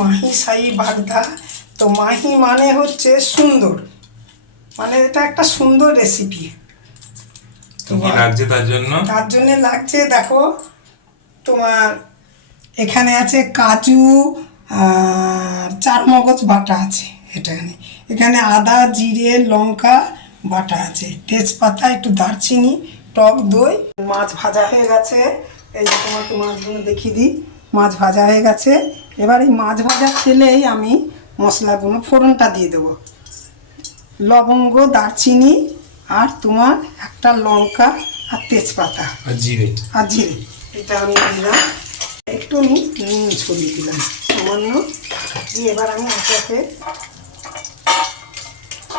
মাহি সাই বাগদা তো মাহি মানে হচ্ছে সুন্দর। মানে এটা একটা সুন্দর রেসিপি তো লাগছে তার জন্য? তার জন্যে লাগছে দেখো তোমার এখানে আছে কাজু আর চার মগজ বাটা আছে এখানে। এখানে আদা জিরে লঙ্কা বাটা আছে। তেজপাতা একটু দারচিনি টক দই মাছ ভাজা হয়ে গেছে। এই যে তোমাকে মাছগুলো দেখিয়ে দিই। মাছ ভাজা হয়ে গেছে। এবার এই মাছ ভাজার তেলেই আমি মশলাগুলো ফোড়নটা দিয়ে দেবো। লবঙ্গ দারচিনি আর তোমার একটা লঙ্কা আর তেজপাতা। আর জিরে। আর জিরে। এটা আমি দিলাম। একটু আমি নুন ছড়িয়ে দিলাম সামান্য। দিয়ে এবার আমি এটাকে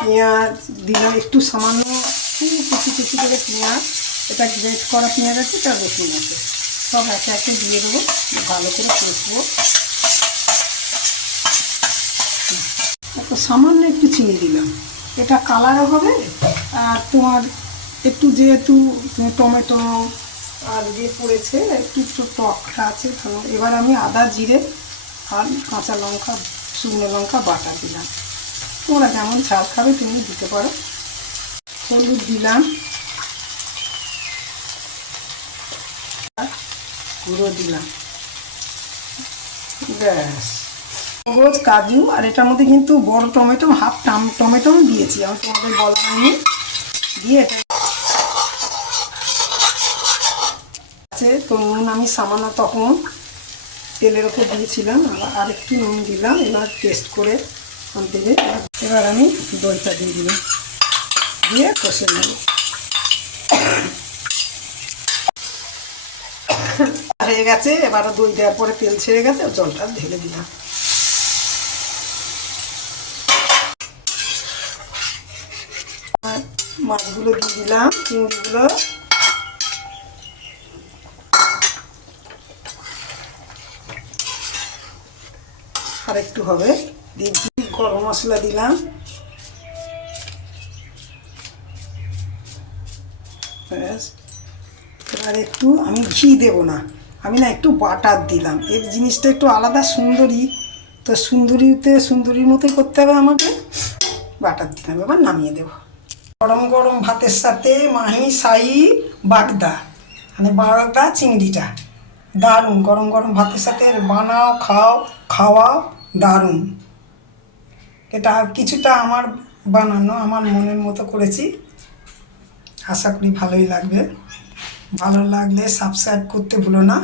পেঁয়াজ দিলাম একটু সামান্য কুচি কুচি করে পেঁয়াজ। এটা গ্রেট করা পেঁয়াজ আছে তার রসুন আছে। সব একে একে দিয়ে দেবো, ভালো করে কষবো। সামান্য একটু চিনি দিলাম। এটা কালারও হবে, আর তোমার একটু যেহেতু টমেটো আর ইয়ে পড়েছে, একটু একটু টকটা আছে তো এবার আমি আদা, জিরে আর কাঁচা লঙ্কা, শুকনো লঙ্কা বাটা দিলাম। তোমরা যেমন ঝাল খাবে, তুমি দিতে পারো। হলুদ দিলাম। গুঁড়ো দিলাম। ব্যাস। মগজ কাজু, আর এটার মধ্যে কিন্তু বড় টমেটো, হাফ টাম টমেটো দিয়েছি। আমি তোমাদের বলা হয়নি দিয়ে এটা আছে, তো নুন আমি সামান্য তখন তেলের ওপর দিয়েছিলাম, আবার আরেকটু নুন দিলাম, এবার টেস্ট করে গিয়ে এবার আমি দইটা দিয়ে দিলাম। দিয়ে কষে নেব। হয়ে গেছে, এবার দই দেওয়ার পরে তেল ছেড়ে গেছে জলটা ঢেলে দিলাম। মাছগুলো দিয়ে দিলাম, চিংড়িগুলো। আর একটু হবে। দিচ্ছি গরম মশলা দিলাম। ব্যাস। এবার একটু আমি ঘি দেব না। আমি না একটু বাটার দিলাম। এর জিনিসটা একটু আলাদা সুন্দরী। তো সুন্দরীতে সুন্দরীর মতোই করতে হবে আমাকে। বাটার দিলাম, এবার নামিয়ে দেবো। গরম গরম ভাতের সাথে মাহি সাই বাগদা মানে বাগদা চিংড়িটা। দারুণ, গরম গরম ভাতের সাথে বানাও, খাও, খাওয়াও দারুণ। এটা কিছুটা আমার বানানো, আমার মনের মতো করেছি। আশা করি ভালোই লাগবে। ভালো লাগলে সাবস্ক্রাইব করতে ভুলো না।